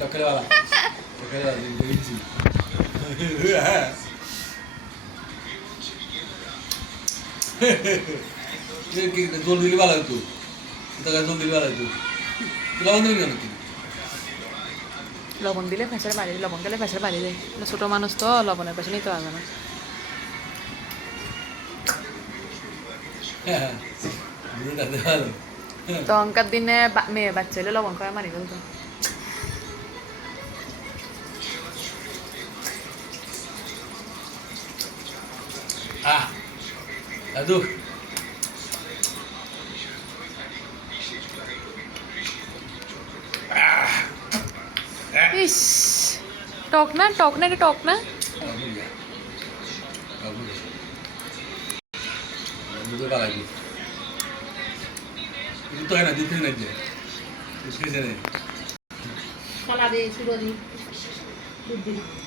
टक्कर वाला जोर दिली वाला तू काय जोर दिली वाला तू तुला बंद केलं की লবণ দিলে প্রেসার বাড়িয়ে লবণ দিলে প্রেসার বাড়িয়ে যায় ছোটো মানুষ তো লবণের পেছনে নিতে পারবে না তখনকার দিনে মেয়ে বাচ্চা হলে লবণ করে মারি ফেলতো দাদু ইস টক না এটা টক না তো হয় না দিতে না যে কলা দিয়ে সুরো দিই দুধ দিই